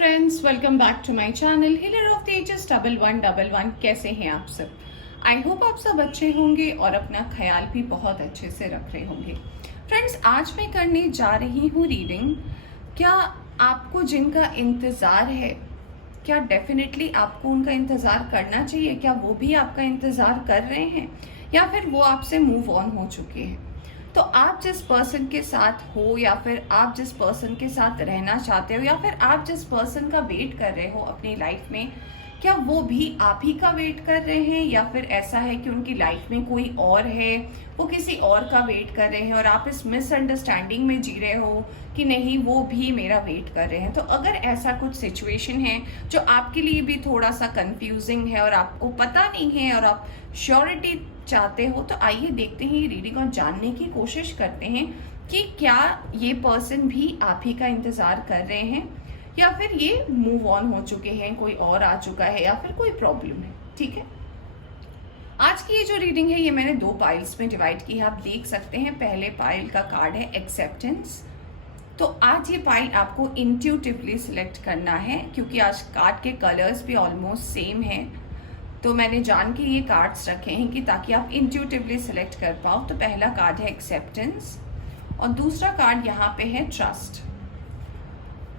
Friends, welcome back to my channel healer of the ages 1111। कैसे हैं आप सब? आई होप आप सब अच्छे होंगे और अपना ख्याल भी बहुत अच्छे से रख रहे होंगे। फ्रेंड्स, आज मैं करने जा रही हूँ रीडिंग। क्या आपको जिनका इंतज़ार है, क्या डेफिनेटली आपको उनका इंतज़ार करना चाहिए? क्या वो भी आपका इंतज़ार कर रहे हैं या फिर वो आपसे मूव ऑन हो चुके हैं? तो आप जिस पर्सन के साथ हो या फिर आप जिस पर्सन के साथ रहना चाहते हो या फिर आप जिस पर्सन का वेट कर रहे हो अपनी लाइफ में, क्या वो भी आप ही का वेट कर रहे हैं या फिर ऐसा है कि उनकी लाइफ में कोई और है, वो किसी और का वेट कर रहे हैं और आप इस मिसअंडरस्टैंडिंग में जी रहे हो कि नहीं, वो भी मेरा वेट कर रहे हैं? तो अगर ऐसा कुछ सिचुएशन है जो आपके लिए भी थोड़ा सा कंफ्यूजिंग है और आपको पता नहीं है और आप श्योरिटी चाहते हो, तो आइए देखते हैं ये रीडिंग और जानने की कोशिश करते हैं कि क्या ये पर्सन भी आप ही का इंतज़ार कर रहे हैं या फिर ये मूव ऑन हो चुके हैं, कोई और आ चुका है या फिर कोई प्रॉब्लम है। ठीक है, आज की ये जो रीडिंग है ये मैंने दो पाइल्स में डिवाइड की है, आप देख सकते हैं। पहले पाइल का कार्ड है एक्सेप्टेंस। तो आज ये पाइल आपको इंट्यूटिवली सिलेक्ट करना है क्योंकि आज कार्ड के कलर्स भी ऑलमोस्ट सेम हैं, तो मैंने जान के ये कार्ड्स रखे हैं कि ताकि आप इंट्यूटिवली सिलेक्ट कर पाओ। तो पहला कार्ड है एक्सेप्टेंस और दूसरा कार्ड यहाँ पे है ट्रस्ट।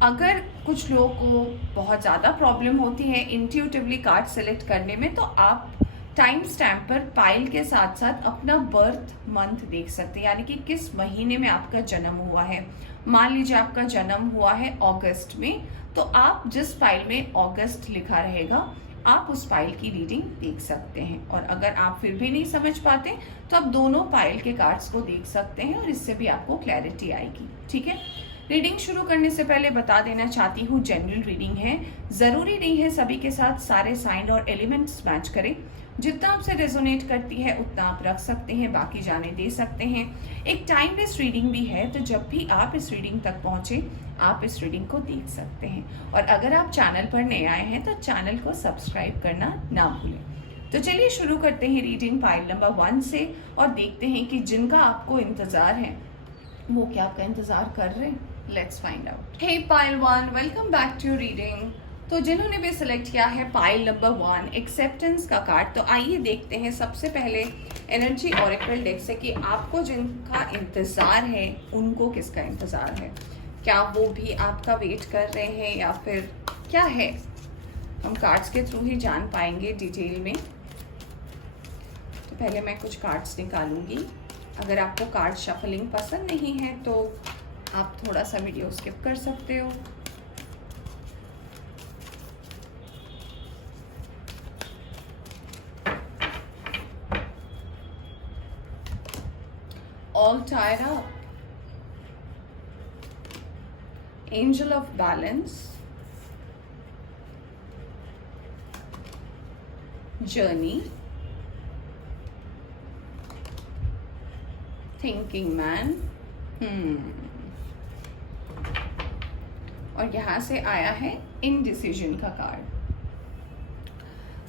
अगर कुछ लोगों को बहुत ज़्यादा प्रॉब्लम होती है इंट्यूटिवली कार्ड सेलेक्ट करने में, तो आप टाइम स्टैम्प पर पाइल के साथ साथ अपना बर्थ मंथ देख सकते हैं, यानी कि किस महीने में आपका जन्म हुआ है। मान लीजिए आपका जन्म हुआ है अगस्त में, तो आप जिस पाइल में अगस्त लिखा रहेगा आप उस पाइल की रीडिंग देख सकते हैं। और अगर आप फिर भी नहीं समझ पाते तो आप दोनों पाइल के कार्ड्स को देख सकते हैं और इससे भी आपको क्लैरिटी आएगी। ठीक है, रीडिंग शुरू करने से पहले बता देना चाहती हूँ जनरल रीडिंग है, ज़रूरी नहीं है सभी के साथ सारे साइन और एलिमेंट्स मैच करें। जितना आपसे रेजोनेट करती है उतना आप रख सकते हैं, बाकी जाने दे सकते हैं। एक टाइमलेस रीडिंग भी है, तो जब भी आप इस रीडिंग तक पहुँचे आप इस रीडिंग को देख सकते हैं। और अगर आप चैनल पर नए आए हैं तो चैनल को सब्सक्राइब करना ना भूलें। तो चलिए शुरू करते हैं रीडिंग पाइल नंबर 1 से और देखते हैं कि जिनका आपको इंतज़ार है वो क्या आपका इंतज़ार कर रहे हैं। Let's find out. Hey pile 1, welcome back to reading. तो जिन्होंने भी सिलेक्ट किया है पाइल नंबर 1 एक्सेप्टेंस का कार्ड, तो आइए देखते हैं सबसे पहले एनर्जी ऑरेकल डेक से कि आपको जिनका इंतज़ार है उनको किसका इंतज़ार है। क्या वो भी आपका वेट कर रहे हैं या फिर क्या है, हम कार्ड्स के थ्रू ही जान पाएंगे डिटेल में। तो पहले मैं कुछ कार्ड्स निकालूंगी। अगर आपको कार्ड शफलिंग पसंद नहीं है तो आप थोड़ा सा वीडियो स्किप कर सकते हो। All tired up, angel of balance, journey, thinking man, और यहाँ से आया है इनडिसीजन का कार्ड।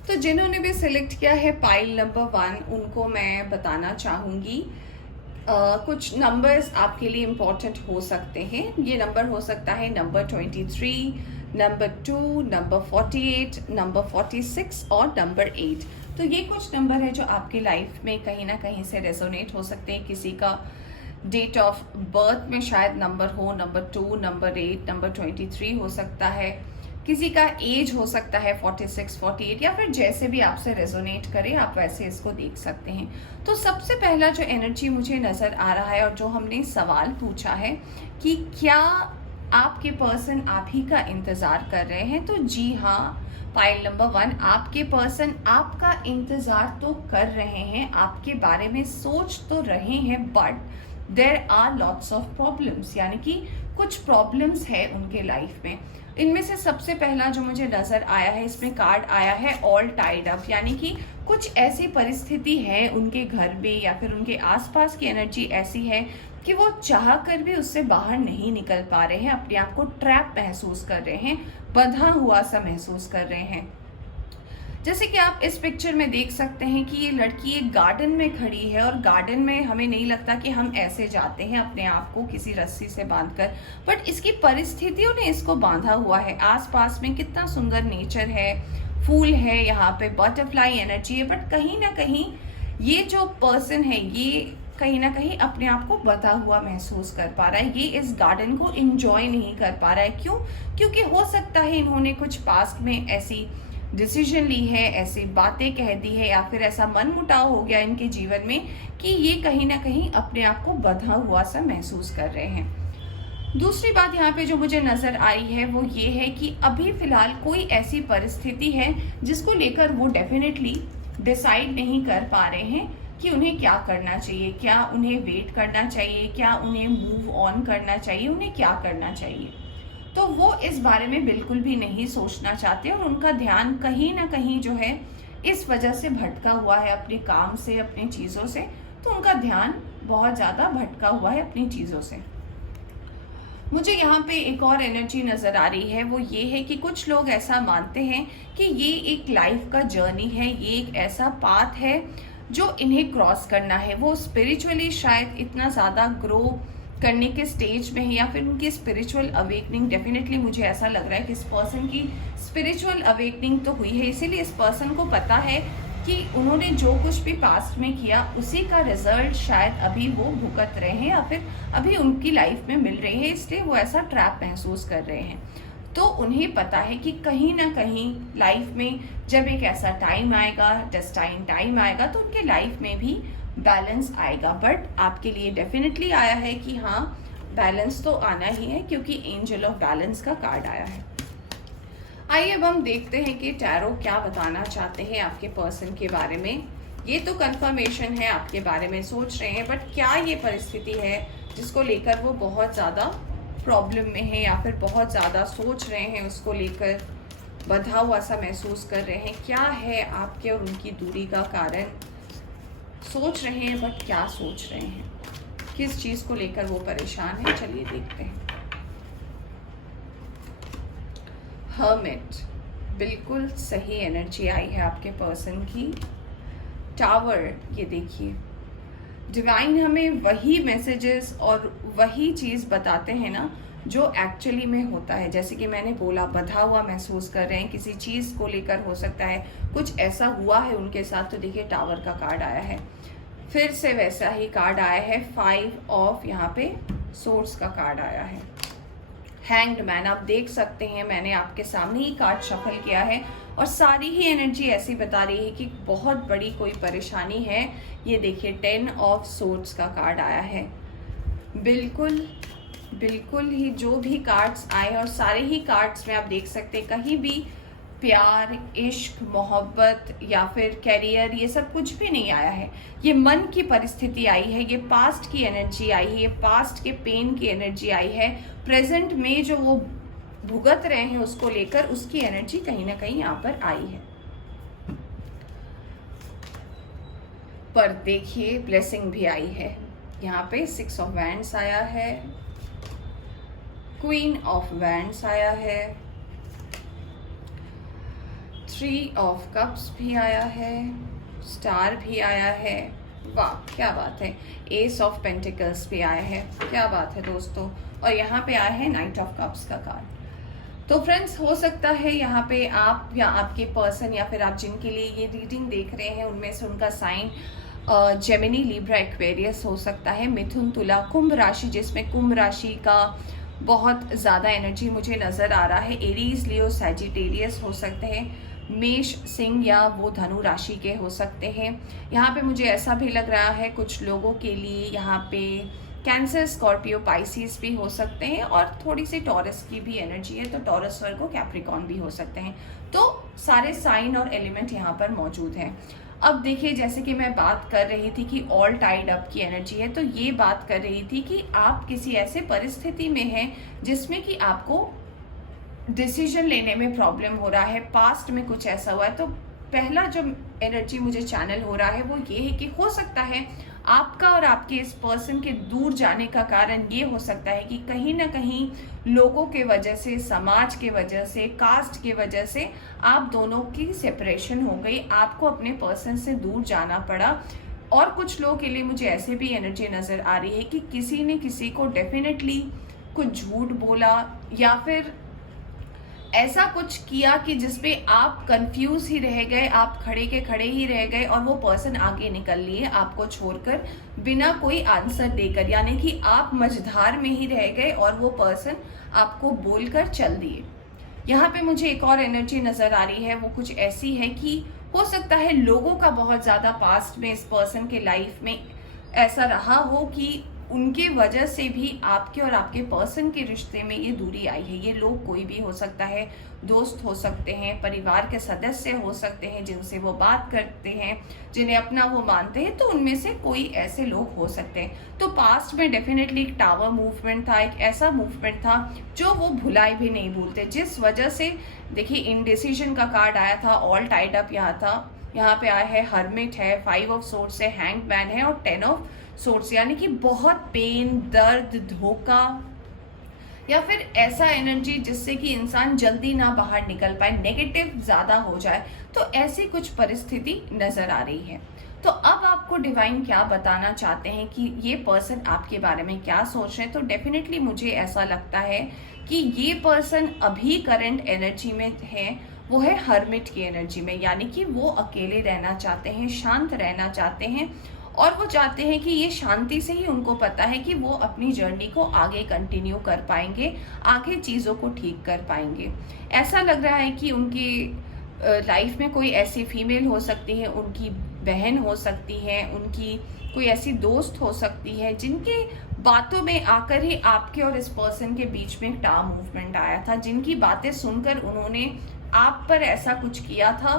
तो जिन्होंने भी सिलेक्ट किया है पाइल नंबर 1 उनको मैं बताना चाहूँगी कुछ नंबर्स आपके लिए इम्पोर्टेंट हो सकते हैं। ये नंबर हो सकता है नंबर 23, नंबर 2, नंबर 48, नंबर 46 और नंबर 8। तो ये कुछ नंबर है जो आपके लाइफ में कहीं ना कहीं से रेजोनेट हो सकते हैं। किसी का डेट ऑफ बर्थ में शायद नंबर हो, नंबर 2, नंबर 8, नंबर 23 हो सकता है। किसी का एज हो सकता है 46, 48 या फिर जैसे भी आपसे रेजोनेट करे आप वैसे इसको देख सकते हैं। तो सबसे पहला जो एनर्जी मुझे नज़र आ रहा है और जो हमने सवाल पूछा है कि क्या आपके पर्सन आप ही का इंतज़ार कर रहे हैं, तो जी हाँ, पाइल नंबर 1 आपके पर्सन आपका इंतज़ार तो कर रहे हैं, आपके बारे में सोच तो रहे हैं, but there are lots of problems, यानी कि कुछ प्रॉब्लम्स है उनके लाइफ में। इनमें से सबसे पहला जो मुझे नज़र आया है, इसमें कार्ड आया है ऑल टाइड अप, यानी कि कुछ ऐसी परिस्थिति है उनके घर में या फिर उनके आसपास की एनर्जी ऐसी है कि वो चाह कर भी उससे बाहर नहीं निकल पा रहे हैं, अपने आप को ट्रैप महसूस कर रहे हैं, बंधा हुआ सा महसूस कर रहे हैं। जैसे कि आप इस पिक्चर में देख सकते हैं कि ये लड़की एक गार्डन में खड़ी है और गार्डन में हमें नहीं लगता कि हम ऐसे जाते हैं अपने आप को किसी रस्सी से बांधकर, बट इसकी परिस्थितियों ने इसको बांधा हुआ है। आसपास में कितना सुंदर नेचर है, फूल है, यहाँ पे बटरफ्लाई एनर्जी है, बट कहीं ना कहीं ये जो पर्सन है ये कहीं ना कहीं अपने आप को बंधा हुआ महसूस कर पा रहा है। ये इस गार्डन को एंजॉय नहीं कर पा रहा है। क्यों? क्योंकि हो सकता है इन्होंने कुछ पास्ट में ऐसी डिसीजन ली है, ऐसी बातें कह दी है, या फिर ऐसा मनमुटाव हो गया इनके जीवन में कि ये कहीं ना कहीं अपने आप को बंधा हुआ सा महसूस कर रहे हैं। दूसरी बात यहाँ पे जो मुझे नजर आई है वो ये है कि अभी फिलहाल कोई ऐसी परिस्थिति है जिसको लेकर वो डेफिनेटली डिसाइड नहीं कर पा रहे हैं कि उन्हें क्या करना चाहिए, क्या उन्हें वेट करना चाहिए, क्या उन्हें मूव ऑन करना चाहिए, उन्हें क्या करना चाहिए। तो वो इस बारे में बिल्कुल भी नहीं सोचना चाहते और उनका ध्यान कहीं ना कहीं जो है इस वजह से भटका हुआ है अपने काम से, अपनी चीज़ों से। तो उनका ध्यान बहुत ज़्यादा भटका हुआ है अपनी चीज़ों से। मुझे यहाँ पे एक और एनर्जी नज़र आ रही है, वो ये है कि कुछ लोग ऐसा मानते हैं कि ये एक लाइफ का जर्नी है, ये एक ऐसा पाथ है जो इन्हें क्रॉस करना है। वो स्पिरिचुअली शायद इतना ज़्यादा ग्रो करने के स्टेज में है, या फिर उनकी स्पिरिचुअल अवेकनिंग, डेफिनेटली मुझे ऐसा लग रहा है कि इस पर्सन की स्पिरिचुअल अवेकनिंग तो हुई है। इसीलिए इस पर्सन को पता है कि उन्होंने जो कुछ भी पास्ट में किया उसी का रिजल्ट शायद अभी वो भुगत रहे हैं, या फिर अभी उनकी लाइफ में मिल रहे हैं, इसलिए वो ऐसा ट्रैप महसूस कर रहे हैं। तो उन्हें पता है कि कहीं ना कहीं लाइफ में जब एक ऐसा टाइम आएगा, डेस्टाइन टाइम आएगा, तो उनके लाइफ में भी बैलेंस आएगा। बट आपके लिए डेफिनेटली आया है कि हाँ, बैलेंस तो आना ही है, क्योंकि एंजल ऑफ बैलेंस का कार्ड आया है। आइए अब हम देखते हैं कि टैरो क्या बताना चाहते हैं आपके पर्सन के बारे में। ये तो कंफर्मेशन है, आपके बारे में सोच रहे हैं, बट क्या ये परिस्थिति है जिसको लेकर वो बहुत ज़्यादा प्रॉब्लम में है, या फिर बहुत ज़्यादा सोच रहे हैं, उसको लेकर बंधा हुआ सा महसूस कर रहे हैं। क्या है आपके और उनकी दूरी का कारण? सोच रहे हैं, बट क्या सोच रहे हैं, किस चीज़ को लेकर वो परेशान है, चलिए देखते हैं। हर्मिट, बिल्कुल सही एनर्जी आई है आपके पर्सन की। टावर, ये देखिए, डिवाइन हमें वही मैसेजेस और वही चीज़ बताते हैं ना जो एक्चुअली में होता है। जैसे कि मैंने बोला, बंधा हुआ महसूस कर रहे हैं किसी चीज़ को लेकर, हो सकता है कुछ ऐसा हुआ है उनके साथ। तो देखिए टावर का कार्ड आया है, फिर से वैसा ही कार्ड आया है। 5 ऑफ यहाँ पे सोर्स का कार्ड आया है। हैंग्ड मैन, आप देख सकते हैं मैंने आपके सामने ही कार्ड शफल किया है और सारी ही एनर्जी ऐसी बता रही है कि बहुत बड़ी कोई परेशानी है। ये देखिए 10 ऑफ सोर्ड्स का कार्ड आया है। बिल्कुल बिल्कुल ही जो भी कार्ड्स आए, और सारे ही कार्ड्स में आप देख सकते हैं कहीं भी प्यार, इश्क, मोहब्बत या फिर कैरियर, ये सब कुछ भी नहीं आया है। ये मन की परिस्थिति आई है, ये पास्ट की एनर्जी आई है, ये पास्ट के पेन की एनर्जी आई है। प्रेजेंट में जो वो भुगत रहे हैं उसको लेकर उसकी एनर्जी कहीं ना कहीं यहाँ पर आई है। पर देखिए ब्लेसिंग भी आई है। यहाँ पे 6 ऑफ वैंड्स आया है, क्वीन ऑफ वैंड्स आया है, 3 ऑफ कप्स भी आया है, स्टार भी आया है। वाह क्या बात है। एस ऑफ पेंटिकल्स भी आया है, क्या बात है दोस्तों। और यहाँ पे आया है नाइट ऑफ कप्स का कार्ड। तो फ्रेंड्स, हो सकता है यहाँ पे आप या आपके पर्सन या फिर आप जिनके लिए ये रीडिंग देख रहे हैं उनमें से उनका साइन जेमिनी, लिब्रा, एक्वेरियस हो सकता है, मिथुन, तुला, कुंभ राशि, जिसमें कुंभ राशि का बहुत ज़्यादा एनर्जी मुझे नज़र आ रहा है। एरीज, लियो, सैजिटेरियस हो सकते हैं, मेष, सिंह या वो धनु राशि के हो सकते हैं। यहाँ पे मुझे ऐसा भी लग रहा है कुछ लोगों के लिए यहाँ पे कैंसर, स्कॉर्पियो, पाइसिस भी हो सकते हैं, और थोड़ी सी टॉरस की भी एनर्जी है, तो टॉरस, वर्गो, कैप्रिकॉन भी हो सकते हैं। तो सारे साइन और एलिमेंट यहाँ पर मौजूद हैं। अब देखिए, जैसे कि मैं बात कर रही थी कि ऑल टाइड अप की एनर्जी है, तो ये बात कर रही थी कि आप किसी ऐसे परिस्थिति में हैं जिसमें कि आपको डिसीजन लेने में प्रॉब्लम हो रहा है, पास्ट में कुछ ऐसा हुआ है। तो पहला जो एनर्जी मुझे चैनल हो रहा है वो ये है कि हो सकता है आपका और आपके इस पर्सन के दूर जाने का कारण ये हो सकता है कि कहीं ना कहीं लोगों के वजह से, समाज के वजह से, कास्ट के वजह से आप दोनों की सेपरेशन हो गई, आपको अपने पर्सन से दूर जाना पड़ा। और कुछ लोगों के लिए मुझे ऐसे भी एनर्जी नज़र आ रही है कि किसी ने किसी को डेफिनेटली कुछ झूठ बोला या फिर ऐसा कुछ किया कि जिसमें आप कंफ्यूज ही रह गए, आप खड़े के खड़े ही रह गए और वो पर्सन आगे निकल लिए आपको छोड़कर बिना कोई आंसर देकर, यानी कि आप मझधार में ही रह गए और वो पर्सन आपको बोलकर चल दिए। यहाँ पे मुझे एक और एनर्जी नजर आ रही है, वो कुछ ऐसी है कि हो सकता है लोगों का बहुत ज्यादा पास्ट में इस पर्सन के लाइफ में ऐसा रहा हो कि उनके वजह से भी आपके और आपके पर्सन के रिश्ते में ये दूरी आई है। ये लोग कोई भी हो सकता है, दोस्त हो सकते हैं, परिवार के सदस्य हो सकते हैं जिनसे वो बात करते हैं, जिन्हें अपना वो मानते हैं, तो उनमें से कोई ऐसे लोग हो सकते हैं। तो पास्ट में डेफिनेटली एक टावर मूवमेंट था, एक ऐसा मूवमेंट था जो वो भुलाए भी नहीं भूलते, जिस वजह से देखिए इनडिसीजन का कार्ड आया था, ऑल टाइड अप यहाँ था, यहाँ पे आया है हर्मिट है, 5 ऑफ सोर्ड्स है, हैंग्ड मैन है और 10 ऑफ सोर्स, यानी कि बहुत पेन, दर्द, धोखा या फिर ऐसा एनर्जी जिससे कि इंसान जल्दी ना बाहर निकल पाए, नेगेटिव ज्यादा हो जाए, तो ऐसी कुछ परिस्थिति नजर आ रही है। तो अब आपको डिवाइन क्या बताना चाहते हैं कि ये पर्सन आपके बारे में क्या सोच रहे हैं, तो डेफिनेटली मुझे ऐसा लगता है कि ये पर्सन अभी करंट एनर्जी में है, वो है हर्मिट की एनर्जी में, यानी कि वो अकेले रहना चाहते हैं, शांत रहना चाहते हैं और वो चाहते हैं कि ये शांति से ही उनको पता है कि वो अपनी जर्नी को आगे कंटिन्यू कर पाएंगे, आगे चीज़ों को ठीक कर पाएंगे। ऐसा लग रहा है कि उनकी लाइफ में कोई ऐसी फीमेल हो सकती है, उनकी बहन हो सकती है, उनकी कोई ऐसी दोस्त हो सकती है जिनके बातों में आकर ही आपके और इस पर्सन के बीच में एक टावर मूवमेंट आया था, जिनकी बातें सुनकर उन्होंने आप पर ऐसा कुछ किया था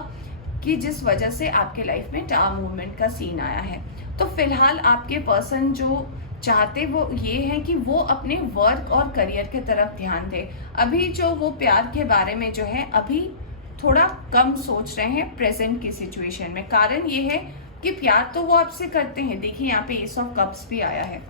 कि जिस वजह से आपके लाइफ में टावर मूवमेंट का सीन आया है। तो फिलहाल आपके पर्सन जो चाहते वो ये है कि वो अपने वर्क और करियर के तरफ ध्यान दे। अभी जो वो प्यार के बारे में जो है अभी थोड़ा कम सोच रहे हैं प्रेजेंट की सिचुएशन में। कारण ये है कि प्यार तो वो आपसे करते हैं, देखिए यहाँ पे एस ऑफ कप्स भी आया है,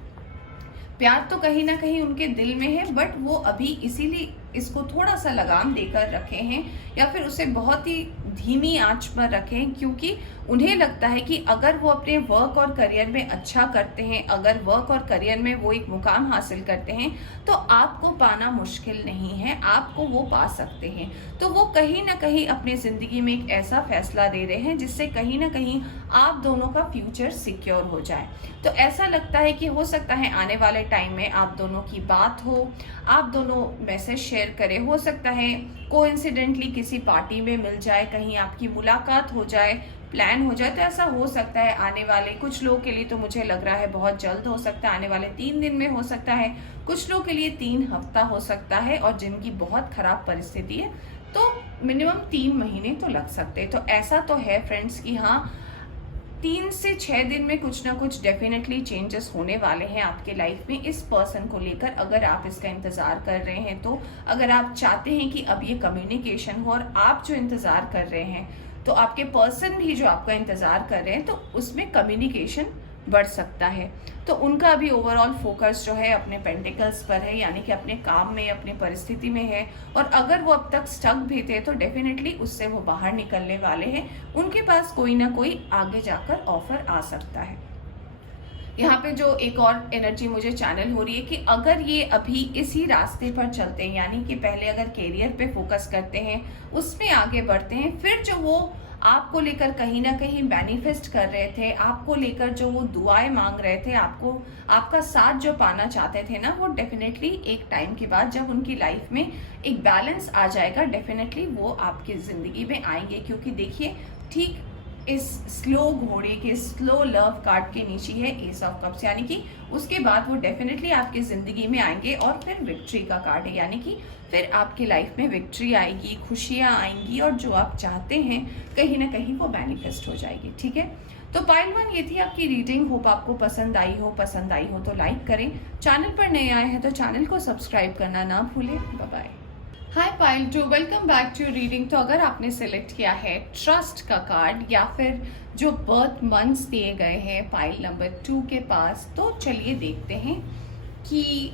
प्यार तो कहीं ना कहीं उनके दिल में है, बट वो अभी इसीलिए इसको थोड़ा सा लगाम देकर रखे हैं या फिर उसे बहुत ही धीमी आंच पर रखें, क्योंकि उन्हें लगता है कि अगर वो अपने वर्क और करियर में अच्छा करते हैं, अगर वर्क और करियर में वो एक मुकाम हासिल करते हैं, तो आपको पाना मुश्किल नहीं है, आपको वो पा सकते हैं। तो वो कहीं ना कहीं अपनी जिंदगी में एक ऐसा फैसला ले रहे हैं जिससे कहीं ना कहीं आप दोनों का फ्यूचर सिक्योर हो जाए। तो ऐसा लगता है कि हो सकता है आने वाले टाइम में आप दोनों की बात हो, आप दोनों मैसेज शेयर करें, हो सकता है कोइंसिडेंटली किसी पार्टी में मिल जाए, कहीं आपकी मुलाकात हो जाए, प्लान हो जाए। तो ऐसा हो सकता है आने वाले कुछ लोगों के लिए, तो मुझे लग रहा है बहुत जल्द हो सकता है, आने वाले 3 दिन में हो सकता है, कुछ लोगों के लिए 3 हफ्ता हो सकता है, और जिनकी बहुत खराब परिस्थिति है तो मिनिमम 3 महीने तो लग सकते हैं। तो ऐसा तो है फ्रेंड्स कि हाँ 3 से 6 दिन में कुछ ना कुछ डेफिनेटली चेंजेस होने वाले हैं आपके लाइफ में इस पर्सन को लेकर, अगर आप इसका इंतजार कर रहे हैं तो। अगर आप चाहते हैं कि अब ये कम्युनिकेशन हो और आप जो इंतजार कर रहे हैं तो आपके पर्सन भी जो आपका इंतजार कर रहे हैं, तो उसमें कम्युनिकेशन बढ़ सकता है। तो उनका अभी ओवरऑल फोकस जो है अपने पेंटिकल्स पर है, यानी कि अपने काम में, अपनी परिस्थिति में है, और अगर वो अब तक स्टक भी थे तो डेफिनेटली उससे वो बाहर निकलने वाले हैं। उनके पास कोई ना कोई आगे जाकर ऑफर आ सकता है। यहाँ पे जो एक और एनर्जी मुझे चैनल हो रही है कि अगर ये अभी इसी रास्ते पर चलते हैं, यानी कि पहले अगर कैरियर पे फोकस करते हैं, उसमें आगे बढ़ते हैं, फिर जो वो आपको लेकर कहीं ना कहीं मैनिफेस्ट कर रहे थे, आपको लेकर जो वो दुआएं मांग रहे थे, आपको आपका साथ जो पाना चाहते थे ना, वो डेफिनेटली एक टाइम के बाद जब उनकी लाइफ में एक बैलेंस आ जाएगा, डेफिनेटली वो आपकी जिंदगी में आएंगे। क्योंकि देखिए ठीक इस स्लो घोड़े के स्लो लव कार्ड के नीचे है एस ऑफ कप्स, यानी कि उसके बाद वो डेफिनेटली आपकी जिंदगी में आएंगे, और फिर विक्ट्री का कार्ड है, यानी कि फिर आपकी लाइफ में विक्ट्री आएगी, खुशियां आएंगी, और जो आप चाहते हैं कहीं ना कहीं वो मैनिफेस्ट हो जाएगी। ठीक है, तो पाइल 1 ये थी आपकी रीडिंग। होप आपको पसंद आई हो तो लाइक करें, चैनल पर नए आए हैं तो चैनल को सब्सक्राइब करना ना भूलें। Bye bye. Hi pile two, welcome back to reading. तो अगर आपने सेलेक्ट किया है ट्रस्ट का कार्ड या फिर जो बर्थ मंथ्स दिए गए हैं पाइल नंबर 2 के पास, तो चलिए देखते हैं कि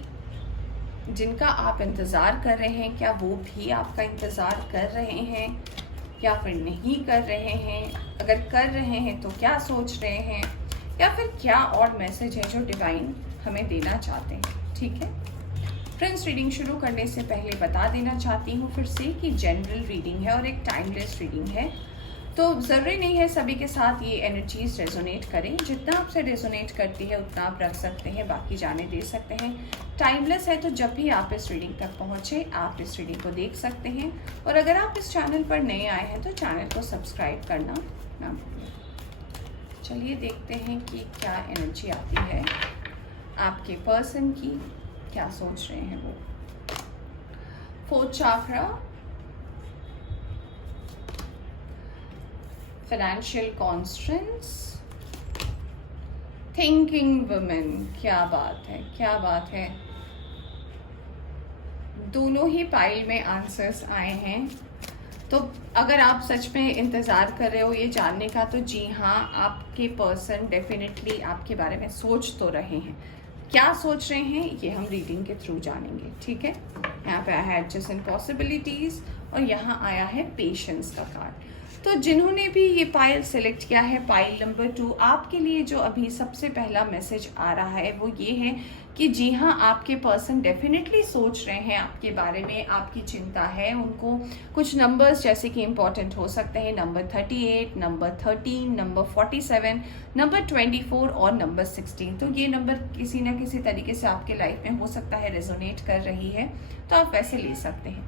जिनका आप इंतज़ार कर रहे हैं क्या वो भी आपका इंतज़ार कर रहे हैं या फिर नहीं कर रहे हैं। अगर कर रहे हैं तो क्या सोच रहे हैं, या फिर क्या और मैसेज है जो डिवाइन हमें देना चाहते हैं। ठीक है फ्रेंड्स, रीडिंग शुरू करने से पहले बता देना चाहती हूँ फिर से कि जनरल रीडिंग है और एक टाइमलेस रीडिंग है, तो ज़रूरी नहीं है सभी के साथ ये एनर्जीज रेजोनेट करें। जितना आपसे रेजोनेट करती है उतना आप रख सकते हैं, बाकी जाने दे सकते हैं। टाइमलेस है तो जब भी आप इस रीडिंग तक पहुँचे आप इस रीडिंग को देख सकते हैं। और अगर आप इस चैनल पर नए आए हैं तो चैनल को सब्सक्राइब करना ना भूलें। चलिए देखते हैं कि क्या एनर्जी आती है आपके पर्सन की, क्या सोच रहे हैं वो। फोर्थ चक्रा, फाइनेंशियल कॉन्स्ट्रेंट्स, थिंकिंग वुमेन। क्या बात है, क्या बात है। दोनों ही पाइल में आंसर्स आए हैं। तो अगर आप सच में इंतज़ार कर रहे हो ये जानने का, तो जी हाँ, आपके पर्सन डेफिनेटली आपके बारे में सोच तो रहे हैं। क्या सोच रहे हैं ये हम रीडिंग के थ्रू जानेंगे। ठीक है, यहाँ पे आया है एडजस्टेंट पॉसिबिलिटीज़ और यहाँ आया है पेशेंस का कार्ड। तो जिन्होंने भी ये पाइल सेलेक्ट किया है, पाइल नंबर 2, आपके लिए जो अभी सबसे पहला मैसेज आ रहा है वो ये है कि जी हाँ, आपके पर्सन डेफिनेटली सोच रहे हैं आपके बारे में, आपकी चिंता है उनको। कुछ नंबर्स जैसे कि इम्पॉर्टेंट हो सकते हैं, नंबर 38, नंबर 13, नंबर 47, नंबर 24 और नंबर 16। तो ये नंबर किसी ना किसी तरीके से आपके लाइफ में हो सकता है रेजोनेट कर रही है, तो आप वैसे ले सकते हैं।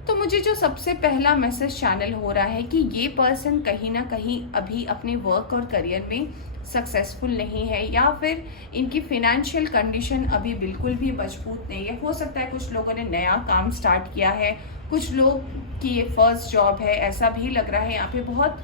तो मुझे जो सबसे पहला मैसेज चैनल हो रहा है कि ये पर्सन कहीं ना कहीं अभी अपने वर्क और करियर में सक्सेसफुल नहीं है, या फिर इनकी फिनेंशियल कंडीशन अभी बिल्कुल भी मजबूत नहीं है। हो सकता है कुछ लोगों ने नया काम स्टार्ट किया है, कुछ लोग की ये फर्स्ट जॉब है, ऐसा भी लग रहा है। यहाँ पे बहुत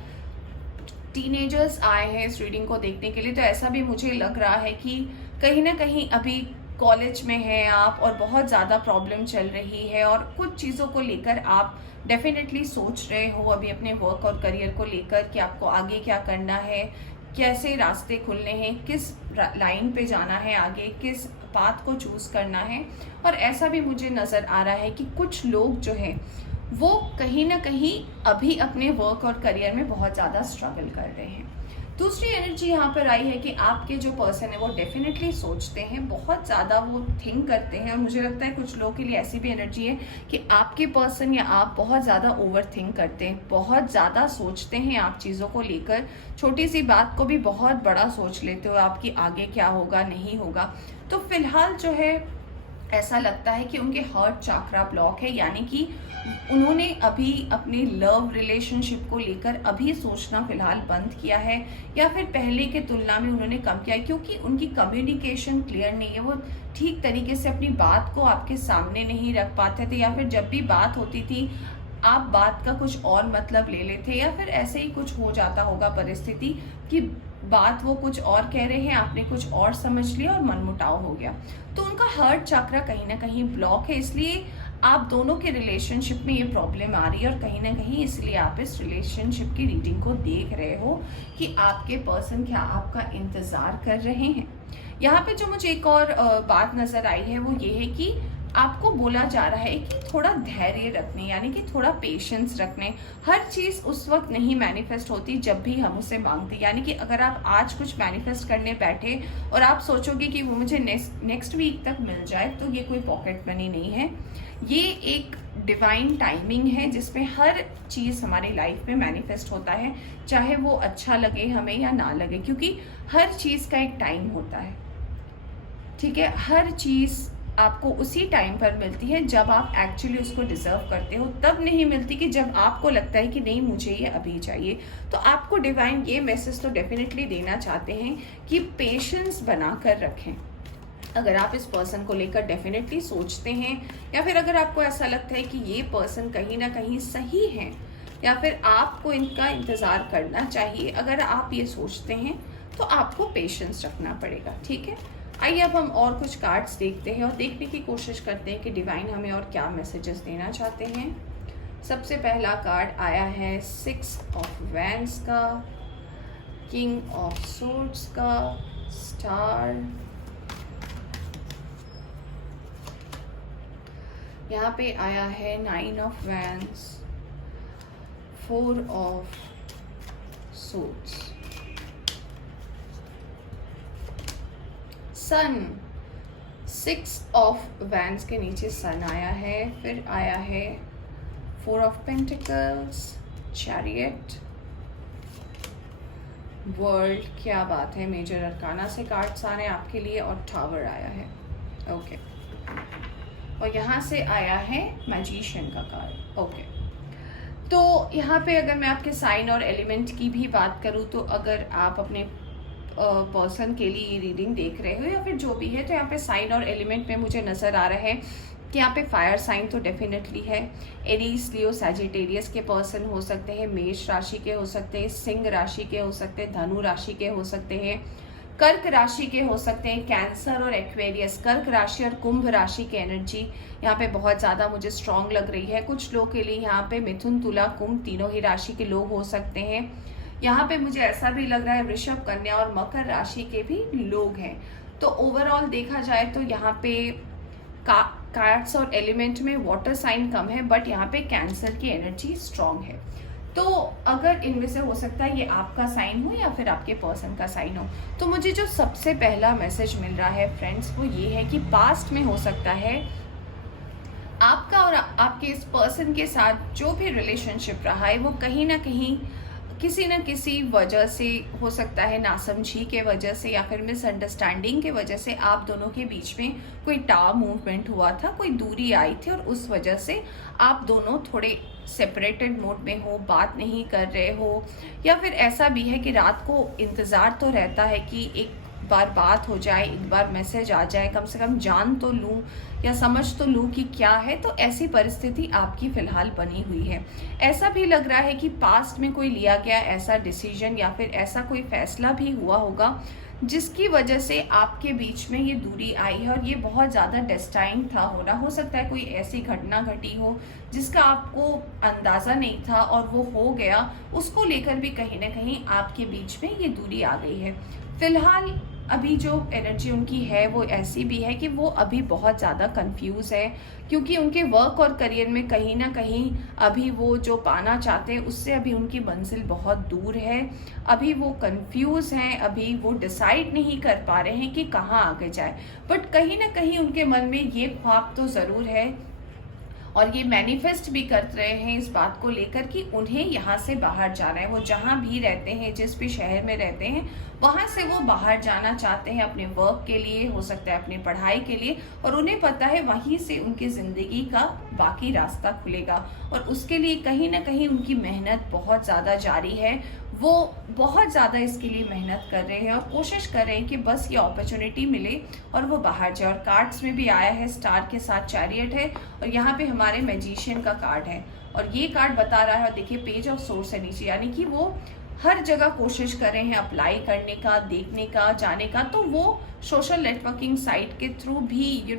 टीनेजर्स आए हैं इस रीडिंग को देखने के लिए, तो ऐसा भी मुझे लग रहा है कि कहीं ना कहीं अभी कॉलेज में हैं आप और बहुत ज़्यादा प्रॉब्लम चल रही है और कुछ चीज़ों को लेकर आप डेफिनेटली सोच रहे हो अभी अपने वर्क और करियर को लेकर कि आपको आगे क्या करना है, कैसे रास्ते खुलने हैं, किस लाइन पे जाना है, आगे किस पाथ को चूज़ करना है। और ऐसा भी मुझे नज़र आ रहा है कि कुछ लोग जो हैं वो कहीं ना कहीं अभी अपने वर्क और करियर में बहुत ज़्यादा स्ट्रगल कर रहे हैं। दूसरी एनर्जी यहाँ पर आई है कि आपके जो पर्सन है वो डेफिनेटली सोचते हैं, बहुत ज़्यादा वो थिंक करते हैं। और मुझे लगता है कुछ लोगों के लिए ऐसी भी एनर्जी है कि आपके पर्सन या आप बहुत ज़्यादा ओवर थिंक करते हैं, बहुत ज़्यादा सोचते हैं आप चीज़ों को लेकर। छोटी सी बात को भी बहुत बड़ा सोच लेते हो आपकी आगे क्या होगा नहीं होगा। तो फिलहाल जो है ऐसा लगता है कि उनके हार्ट चक्रा ब्लॉक है, यानी कि उन्होंने अभी अपने लव रिलेशनशिप को लेकर अभी सोचना फिलहाल बंद किया है, या फिर पहले के तुलना में उन्होंने कम किया है, क्योंकि उनकी कम्युनिकेशन क्लियर नहीं है। वो ठीक तरीके से अपनी बात को आपके सामने नहीं रख पाते थे, या फिर जब भी बात होती थी आप बात का कुछ और मतलब ले लेते, या फिर ऐसे ही कुछ हो जाता होगा परिस्थिति कि बात वो कुछ और कह रहे हैं, आपने कुछ और समझ लिया और मनमुटाव हो गया। तो उनका हार्ट चक्रा कहीं ना कहीं ब्लॉक है, इसलिए आप दोनों के रिलेशनशिप में ये प्रॉब्लम आ रही है। और कहीं ना कहीं इसलिए आप इस रिलेशनशिप की रीडिंग को देख रहे हो कि आपके पर्सन क्या आपका इंतज़ार कर रहे हैं। यहाँ पे जो मुझे एक और बात नज़र आई है वो ये है कि आपको बोला जा रहा है कि थोड़ा धैर्य रखने, यानी कि थोड़ा पेशेंस रखने। हर चीज़ उस वक्त नहीं मैनिफेस्ट होती जब भी हम उसे मांगते, यानी कि अगर आप आज कुछ मैनिफेस्ट करने बैठे और आप सोचोगे कि वो मुझे नेक्स्ट वीक तक मिल जाए, तो ये कोई पॉकेट मनी नहीं है। ये एक डिवाइन टाइमिंग है जिसमें हर चीज़ हमारी लाइफ में मैनिफेस्ट होता है, चाहे वो अच्छा लगे हमें या ना लगे, क्योंकि हर चीज़ का एक टाइम होता है। ठीक है, हर चीज़ आपको उसी टाइम पर मिलती है जब आप एक्चुअली उसको डिज़र्व करते हो, तब नहीं मिलती कि जब आपको लगता है कि नहीं मुझे ये अभी चाहिए। तो आपको डिवाइन ये मैसेज तो डेफिनेटली देना चाहते हैं कि पेशेंस बना कर रखें। अगर आप इस पर्सन को लेकर डेफिनेटली सोचते हैं, या फिर अगर आपको ऐसा लगता है कि ये पर्सन कहीं ना कहीं सही है, या फिर आपको इनका इंतज़ार करना चाहिए, अगर आप ये सोचते हैं तो आपको पेशेंस रखना पड़ेगा। ठीक है, आइए अब हम और कुछ कार्ड्स देखते हैं और देखने की कोशिश करते हैं कि डिवाइन हमें और क्या मैसेजेस देना चाहते हैं। सबसे पहला कार्ड आया है 6 ऑफ वैंड्स का, किंग ऑफ सोर्ड्स का, स्टार, यहाँ पे आया है 9 of wands, 4 of swords, sun, 6 of wands के नीचे सन आया है, फिर आया है 4 ऑफ पेंटिकल्स, चैरियट, वर्ल्ड, क्या बात है, मेजर अरकाना से कार्ड्स आ रहे हैं आपके लिए, और टावर आया है। ओके, और यहाँ से आया है मैजिशियन का कार्ड। ओके, तो यहाँ पे अगर मैं आपके साइन और एलिमेंट की भी बात करूँ तो अगर आप अपने पर्सन के लिए ये रीडिंग देख रहे हो या फिर जो भी है, तो यहाँ पे साइन और एलिमेंट में मुझे नज़र आ रहा है कि यहाँ पे फायर साइन तो डेफिनेटली है। एरीज, लियो, सैजिटेरियस के पर्सन हो सकते हैं, मेष राशि के हो सकते हैं, सिंह राशि के हो सकते हैं, धनु राशि के हो सकते हैं, कर्क राशि के हो सकते हैं, कैंसर और एक्वेरियस। कर्क राशि और कुंभ राशि की एनर्जी यहाँ पे बहुत ज़्यादा मुझे स्ट्रांग लग रही है। कुछ लोग के लिए यहाँ पे मिथुन, तुला, कुंभ तीनों ही राशि के लोग हो सकते हैं। यहाँ पे मुझे ऐसा भी लग रहा है वृषभ, कन्या और मकर राशि के भी लोग हैं। तो ओवरऑल देखा जाए तो यहाँ पे कार्ड्स और एलिमेंट में वाटर साइन कम है, बट यहाँ पे कैंसर की एनर्जी स्ट्रांग है। तो अगर इनमें से हो सकता है ये आपका साइन हो या फिर आपके पर्सन का साइन हो, तो मुझे जो सबसे पहला मैसेज मिल रहा है फ्रेंड्स वो ये है कि पास्ट में हो सकता है आपका और आपके इस पर्सन के साथ जो भी रिलेशनशिप रहा है वो कहीं ना कहीं किसी न किसी वजह से हो सकता है, नासमझी के वजह से या फिर मिसअंडरस्टैंडिंग के वजह से आप दोनों के बीच में कोई मूवमेंट हुआ था, कोई दूरी आई थी और उस वजह से आप दोनों थोड़े सेपरेटेड मोड में हो, बात नहीं कर रहे हो। या फिर ऐसा भी है कि रात को इंतज़ार तो रहता है कि एक बार बात हो जाए, एक बार मैसेज आ जाए, कम से कम जान तो लूँ या समझ तो लूँ कि क्या है। तो ऐसी परिस्थिति आपकी फ़िलहाल बनी हुई है। ऐसा भी लग रहा है कि पास्ट में कोई लिया गया ऐसा डिसीजन या फिर ऐसा कोई फैसला भी हुआ होगा जिसकी वजह से आपके बीच में ये दूरी आई है और ये बहुत ज़्यादा डेस्टाइन था होना। हो सकता है कोई ऐसी घटना घटी हो जिसका आपको अंदाज़ा नहीं था और वो हो गया, उसको लेकर भी कहीं ना कहीं आपके बीच में ये दूरी आ गई है। फिलहाल अभी जो एनर्जी उनकी है वो ऐसी भी है कि वो अभी बहुत ज़्यादा कंफ्यूज है, क्योंकि उनके वर्क और करियर में कहीं ना कहीं अभी वो जो पाना चाहते हैं उससे अभी उनकी मंजिल बहुत दूर है। अभी वो कंफ्यूज हैं, अभी वो डिसाइड नहीं कर पा रहे हैं कि कहाँ आगे जाए, बट कहीं ना कहीं उनके मन में ये ख्वाब तो ज़रूर है और ये मैनिफेस्ट भी कर रहे हैं इस बात को लेकर कि उन्हें यहाँ से बाहर जाना है। वो जहाँ भी रहते हैं, जिस भी शहर में रहते हैं, वहाँ से वो बाहर जाना चाहते हैं अपने वर्क के लिए, हो सकता है अपनी पढ़ाई के लिए, और उन्हें पता है वहीं से उनकी ज़िंदगी का बाकी रास्ता खुलेगा। और उसके लिए कहीं ना कहीं उनकी मेहनत बहुत ज़्यादा जारी है। वो बहुत ज़्यादा इसके लिए मेहनत कर रहे हैं और कोशिश कर रहे हैं कि बस ये अपॉर्चुनिटी मिले और वो बाहर जाए। और कार्ड्स में भी आया है स्टार के साथ चैरियट है और यहाँ पे हमारे मैजिशियन का कार्ड है और ये कार्ड बता रहा है, देखिए पेज ऑफ सोर्स है नीचे, यानी कि वो हर जगह कोशिश कर रहे हैं अप्लाई करने का, देखने का, जाने का। तो वो सोशल नेटवर्किंग साइट के थ्रू भी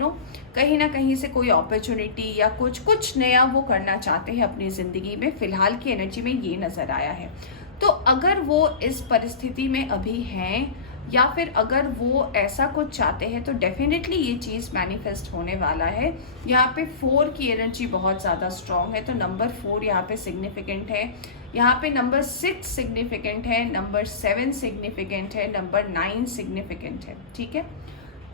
कहीं ना कहीं से कोई अपॉर्चुनिटी या कुछ नया वो करना चाहते हैं अपनी ज़िंदगी में। फ़िलहाल की एनर्जी में ये नज़र आया है। तो अगर वो इस परिस्थिति में अभी हैं या फिर अगर वो ऐसा कुछ चाहते हैं तो डेफिनेटली ये चीज़ मैनिफेस्ट होने वाला है। यहाँ पे 4 की एनर्जी बहुत ज़्यादा स्ट्रॉन्ग है, तो नंबर 4 यहाँ पे सिग्निफिकेंट है। यहाँ पे नंबर 6 सिग्निफिकेंट है, नंबर 7 सिग्निफिकेंट है, नंबर 9 सिग्निफिकेंट है। ठीक है,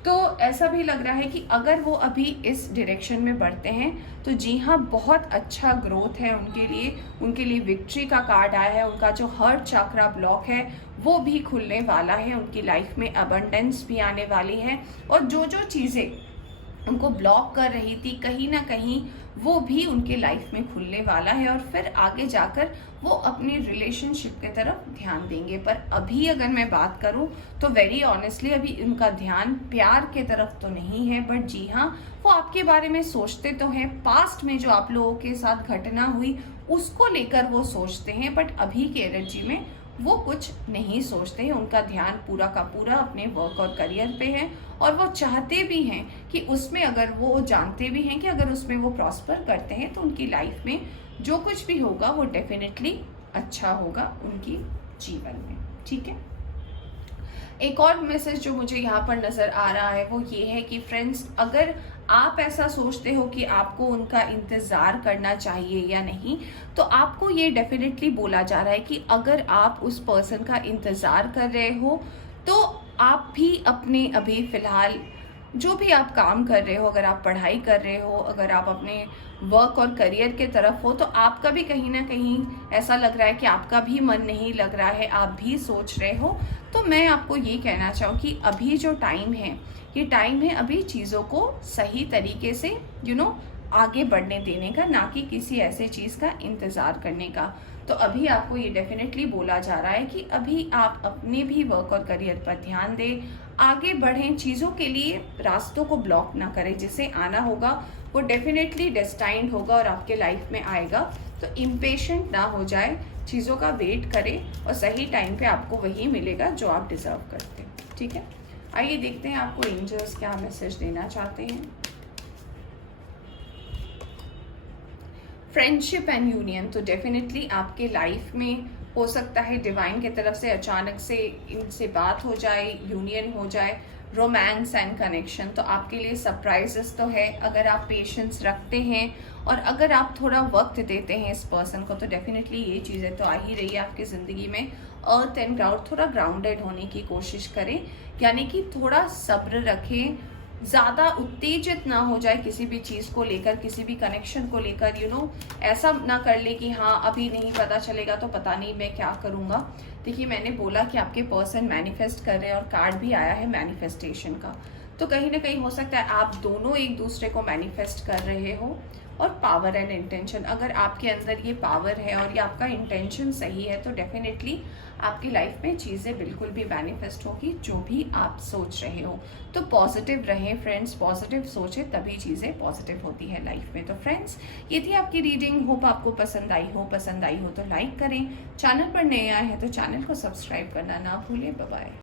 तो ऐसा भी लग रहा है कि अगर वो अभी इस डायरेक्शन में बढ़ते हैं तो जी हाँ, बहुत अच्छा ग्रोथ है उनके लिए विक्ट्री का कार्ड आया है। उनका जो हार्ट चक्रा ब्लॉक है वो भी खुलने वाला है, उनकी लाइफ में अबंडेंस भी आने वाली है और जो चीज़ें उनको ब्लॉक कर रही थी कहीं ना कहीं वो भी उनके लाइफ में खुलने वाला है और फिर आगे जाकर वो अपनी रिलेशनशिप की तरफ ध्यान देंगे। पर अभी अगर मैं बात करूं तो वेरी ऑनेस्टली अभी उनका ध्यान प्यार के तरफ तो नहीं है, बट जी हाँ, वो आपके बारे में सोचते तो हैं। पास्ट में जो आप लोगों के साथ घटना हुई उसको लेकर वो सोचते हैं, बट अभी की एनर्जी में वो कुछ नहीं सोचते हैं। उनका ध्यान पूरा का पूरा अपने वर्क और करियर पे है और वो चाहते भी हैं कि उसमें, अगर वो जानते भी हैं कि अगर उसमें वो प्रॉस्पर करते हैं तो उनकी लाइफ में जो कुछ भी होगा वो डेफिनेटली अच्छा होगा उनकी जीवन में। ठीक है, एक और मैसेज जो मुझे यहाँ पर नज़र आ रहा है वो ये है कि फ्रेंड्स, अगर आप ऐसा सोचते हो कि आपको उनका इंतज़ार करना चाहिए या नहीं, तो आपको ये डेफिनेटली बोला जा रहा है कि अगर आप उस पर्सन का इंतज़ार कर रहे हो तो आप भी अपने अभी फ़िलहाल जो भी आप काम कर रहे हो, अगर आप पढ़ाई कर रहे हो, अगर आप अपने वर्क और करियर के तरफ हो, तो आपका भी कहीं ना कहीं ऐसा लग रहा है कि आपका भी मन नहीं लग रहा है, आप भी सोच रहे हो। तो मैं आपको ये कहना चाहूँ कि अभी जो टाइम है, ये टाइम है अभी चीज़ों को सही तरीके से आगे बढ़ने देने का, ना कि किसी ऐसे चीज़ का इंतज़ार करने का। तो अभी आपको ये डेफिनेटली बोला जा रहा है कि अभी आप अपने भी वर्क और करियर पर ध्यान दें, आगे बढ़ें, चीज़ों के लिए रास्तों को ब्लॉक ना करें। जिसे आना होगा वो डेफिनेटली डेस्टाइंड होगा और आपके लाइफ में आएगा। तो इम्पेशेंट ना हो जाए, चीज़ों का वेट करें और सही टाइम पे आपको वही मिलेगा जो आप डिज़र्व करते हैं। ठीक है, आइए देखते हैं आपको एंजल्स क्या मैसेज देना चाहते हैं। फ्रेंडशिप एंड यूनियन, तो डेफिनेटली आपके लाइफ में हो सकता है डिवाइन की तरफ से अचानक से इनसे बात हो जाए, यूनियन हो जाए, रोमांस एंड कनेक्शन। तो आपके लिए सरप्राइजेस तो है, अगर आप पेशेंस रखते हैं और अगर आप थोड़ा वक्त देते हैं इस पर्सन को, तो डेफिनेटली ये चीज़ें तो आ ही रही है आपकी ज़िंदगी में। अर्थ एंड ग्राउंड, थोड़ा ग्राउंडेड होने की कोशिश करें, यानी कि थोड़ा सब्र रखें, ज़्यादा उत्तेजित ना हो जाए किसी भी चीज़ को लेकर, किसी भी कनेक्शन को लेकर। ऐसा ना कर ले कि हाँ अभी नहीं पता चलेगा तो पता नहीं मैं क्या करूँगा। देखिए, मैंने बोला कि आपके पर्सन मैनिफेस्ट कर रहे हैं और कार्ड भी आया है मैनिफेस्टेशन का। तो कहीं ना कहीं हो सकता है आप दोनों एक दूसरे को मैनिफेस्ट कर रहे हो। और पावर एंड इंटेंशन, अगर आपके अंदर ये पावर है और ये आपका इंटेंशन सही है, तो डेफिनेटली आपकी लाइफ में चीज़ें बिल्कुल भी मैनिफेस्ट होगी जो भी आप सोच रहे हो। तो पॉजिटिव रहें फ्रेंड्स, पॉजिटिव सोचें, तभी चीज़ें पॉजिटिव होती है लाइफ में। तो फ्रेंड्स, ये थी आपकी रीडिंग। होप आपको पसंद आई हो तो लाइक करें, चैनल पर नए आए हैं तो चैनल को सब्सक्राइब करना ना भूलें। Bye bye.